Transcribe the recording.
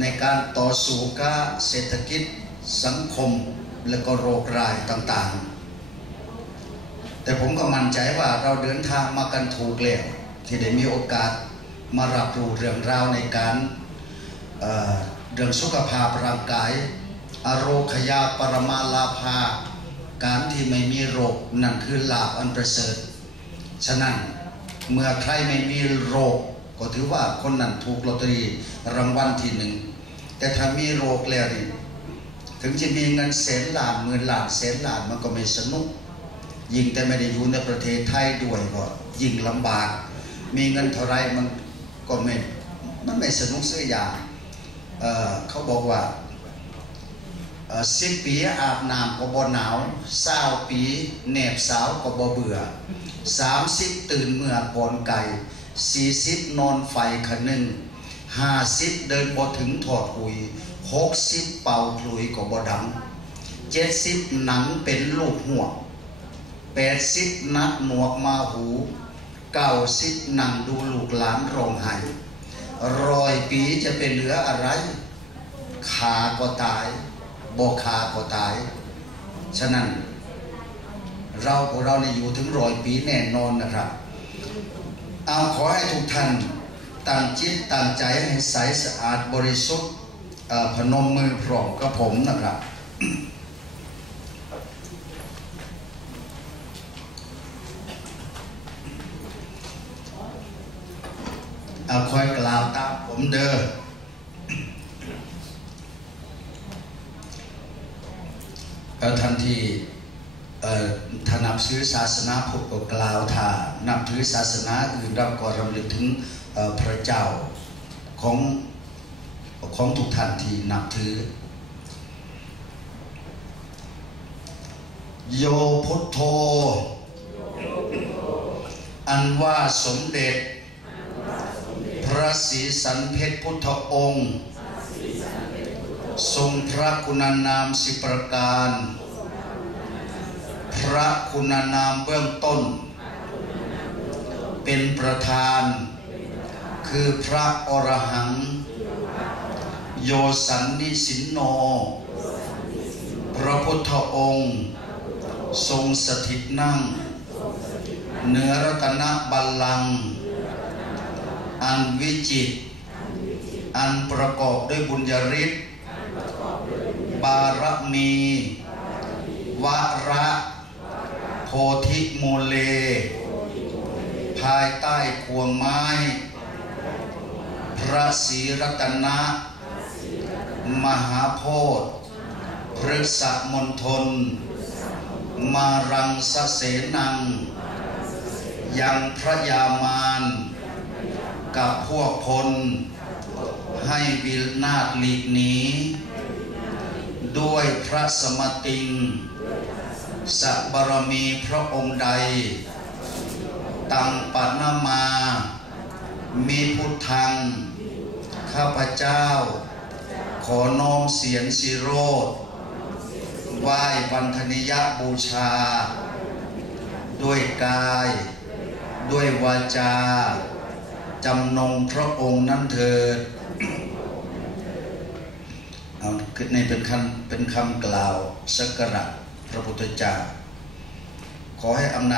ในการต่อสู้กับเศรษฐกิจสังคมและก็โรครายต่างๆ แต่ผมก็มั่นใจว่าเราเดินทางมากันถูกแล้วที่ได้มีโอกาสมารับรู้เรื่องราวในการเเรื่องสุขภาพร่างกายอโรคยาปรมาลาภา การที่ไม่มีโรคนั่นคือลาภอันประเสริฐ ฉะนั้นเมื่อใครไม่มีโรค ก็ถือว่าคนนั้นถูกลอตเตอรี่รางวัลที่หนึ่งแต่ถ้ามีโรคแล้วนี่ถึงจะมีเงินแสนล้านหมื่นล้านแสนล้านมันก็ไม่สนุก ยิ่งแต่ไม่ได้อยู่ในประเทศไทยด้วยก็ยิ่งลำบาก มีเงินเท่าไรมันก็ไม่มันไม่สนุกเสียอย่างเเขาบอกว่าสิบปีอาบน้ำก็บ่หนาวเศร้าปีแนบสาวก็บ่เบื่อสามสิบตื่นเมื่อก่อนไก่ สี่สิบนอนไฟขนึงห้าสิบเดินบ่ถึงถอดหุยหกสิบเป่าคลุยก็บ่ดังเจ็ดสิบหนังเป็นลูกหัวแปดสิบนัดหนวกมาหูเก้าสิบนั่งดูลูกหลานร้องไห้รอยปีจะเป็นเหลืออะไร ขาก็ตายบอขาก็ตาย ฉะนั้น เราพวกเราเนี่ยอยู่ถึงร้อยปีแน่นอนนะครับ เอาขอให้ทุกท่านตั้งจิตตั้งใจให้ใสสะอาดบริสุทธิ์พนมมือพร้อมกับผมนะครับเอาคอยกล่าวตามผมเด้อแล้วทันที ถ้านับถือศาสนาพุทธก็กล่าวถ้านับถือศาสนาอื่นเราก็รำลึกถึงพระเจ้าของของทุกท่านที่นับถือ โยพุทโธ อันว่าสมเด็จ พระศรีสันเพชรพุทธองค์ ทรงพระคุณนามสิประการ พระคุณนามเบื้องต้น เป็นประธาน คือพระอรหัง โยสันนิสินโน พระพุทธองค์ ทรงสถิตนั่งเหนือรัตนบัลลังก์อันวิจิต อันประกอบด้วยบุญญาฤทธิ์บารมีวระ โพธิโมเล ภายใต้ควงไม้ พระศรีรัตนะ มหาโพธิพฤกษมณฑลมารังสเสนัง ยังพระยามานกับพวกพล ให้วิลนาฏหลีกหนี ด้วยพระสมติง สับรมีพระองค์ใด ตังปัณมา มีพุทธัง ข้าพเจ้า ขอน้อมเสียงสิโรธไหว้บรรทนิยบูชา ด้วยกาย ด้วยวาจา จำนงพระองค์นั้นเถิดเอาในเป็นคำเป็นคำกล่าวสักการะ พระพุทธเจ้า ขอให้อำนาจ